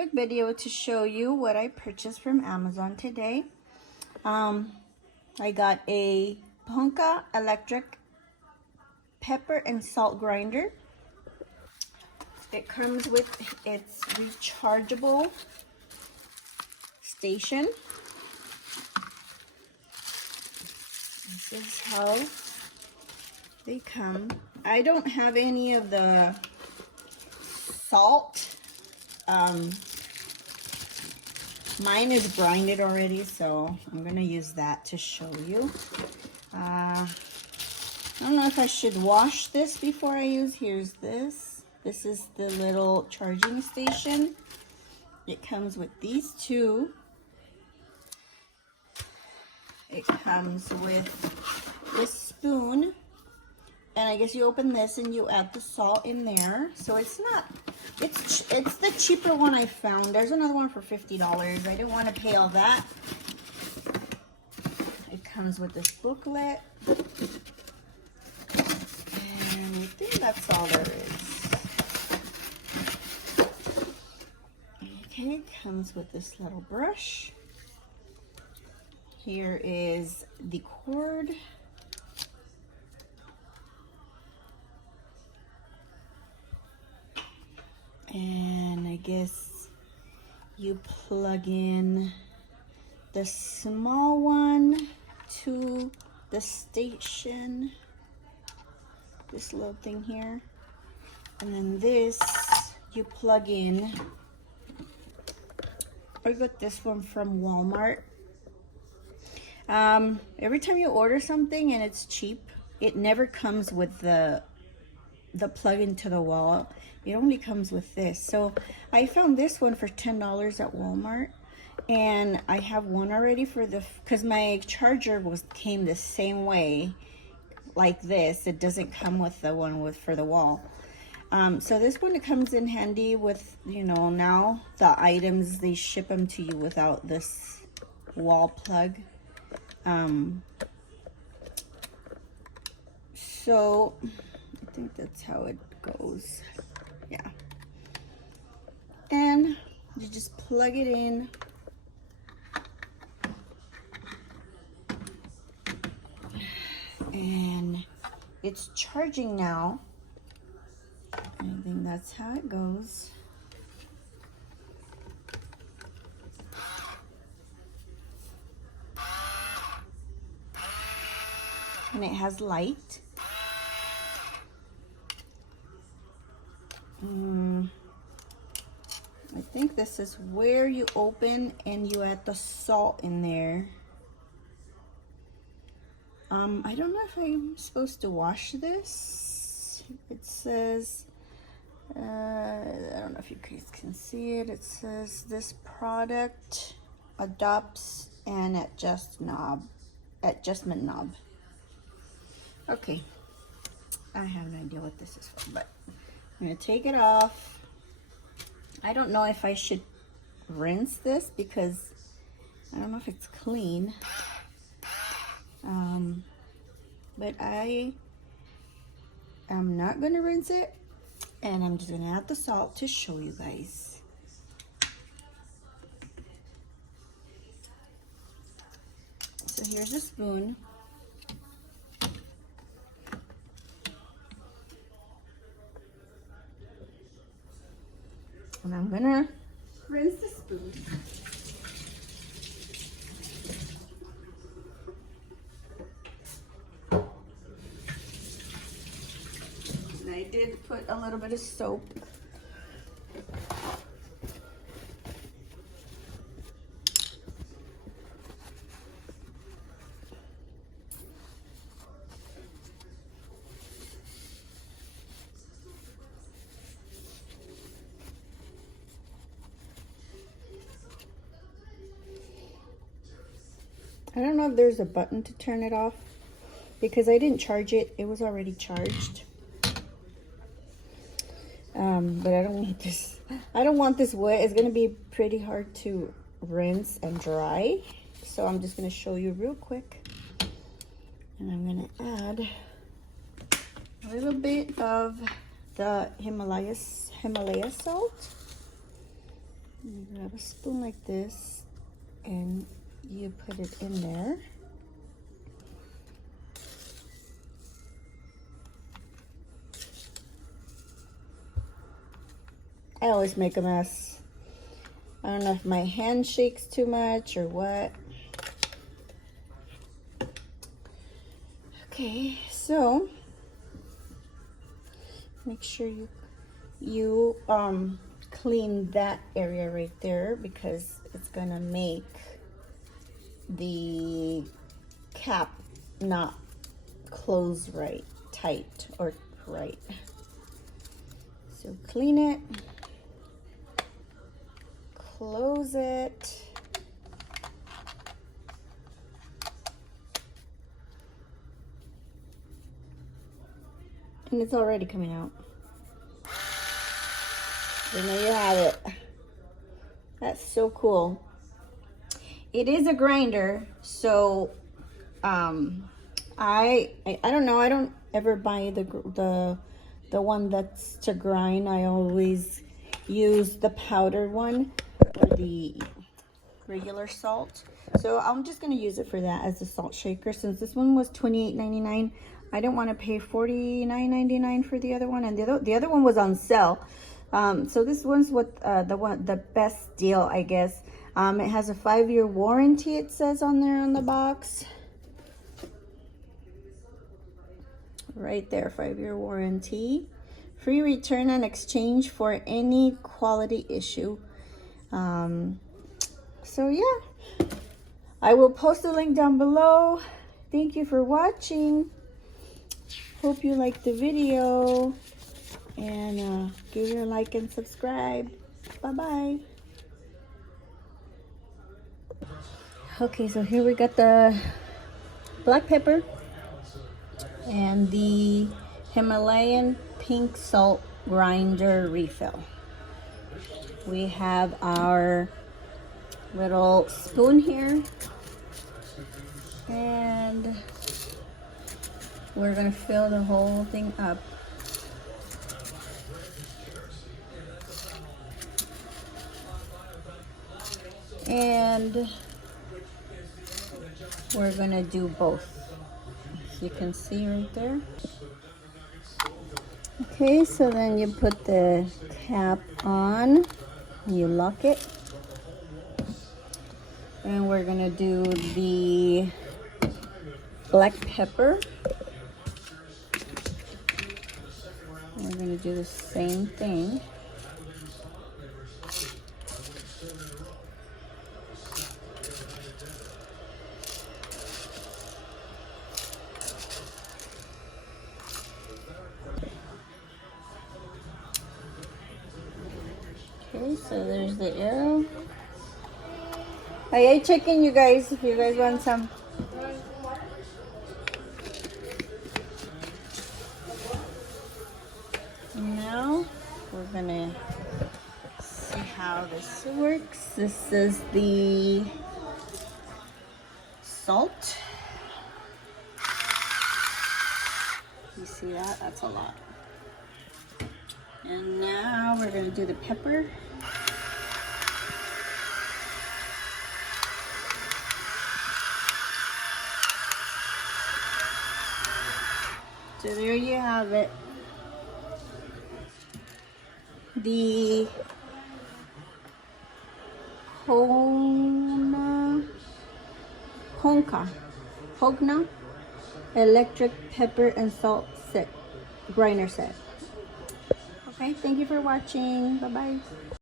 quick video to show you what I purchased from Amazon today. I got a Ponca electric pepper and salt grinder. It comes with its rechargeable station. This is how they come. I don't have any of the salt. Mine is grinded already, so I'm gonna use that to show you. I don't know if I should wash this before I use. Here's this. This is the little charging station. It comes with these two. It comes with this spoon, and I guess you open this and you add the salt in there. So it's the cheaper one I found. There's another one for $50. I didn't want to pay all that. It comes with this booklet, and I think that's all there is. Okay, it comes with this little brush. Here is the cord. And I guess you plug in the small one to the station, this little thing here. And then this you plug in. I got this one from Walmart. Every time you order something and it's cheap, it never comes with the plug into the wall. It only comes with this. So I found this one for $10 at Walmart, and I have one already for because my charger came the same way, like this. It doesn't come with the one for the wall. So this one, it comes in handy with, now the items, they ship them to you without this wall plug. So I think that's how it goes. Yeah. And you just plug it in. And it's charging now. I think that's how it goes. And it has light. I think this is where you open and you add the salt in there. I don't know if I'm supposed to wash this. It says, I don't know if you guys can see it. It says this product adopts an adjustment knob. Okay, I have no idea what this is for, but I'm gonna take it off. I don't know if I should rinse this because I don't know if it's clean. But I am not gonna rinse it, and I'm just gonna add the salt to show you guys. So here's a spoon. And I'm gonna rinse the spoon. And I did put a little bit of soap. I don't know if there's a button to turn it off because I didn't charge it. It was already charged. But I don't want this wet. It's gonna be pretty hard to rinse and dry. So I'm just gonna show you real quick. And I'm gonna add a little bit of the Himalaya salt. You grab a spoon like this and you put it in there. I always make a mess. I don't know if my hand shakes too much or what. Okay, so make sure you clean that area right there, because it's gonna make the cap not close right, tight or right. So clean it, close it. And it's already coming out. And there you have it. That's so cool. It is a grinder, so I don't know. I don't ever buy the one that's to grind. I always use the powdered one, or the regular salt. So I'm just gonna use it for that as a salt shaker, since this one was $28.99. I didn't want to pay $49.99 for the other one, and the other one was on sale. So this one's the best deal, I guess. It has a 5-year warranty, it says on there on the box. Right there, 5-year warranty. Free return and exchange for any quality issue. So yeah, I will post the link down below. Thank you for watching. Hope you liked the video, and give it a like and subscribe. Bye-bye. Okay, so here we got the black pepper and the Himalayan pink salt grinder refill. We have our little spoon here, and we're gonna fill the whole thing up. And we're gonna do both, as you can see right there. Okay, so then you put the cap on, you lock it, and we're gonna do the black pepper. We're gonna do the same thing. Okay, so there's the arrow. I ate chicken, you guys, if you guys want some. Now we're gonna see how this works. This is the salt. You see that? That's a lot. And now we're gonna do the pepper. So there you have it. The Hogna electric pepper and salt set grinder set. Okay, thank you for watching. Bye bye.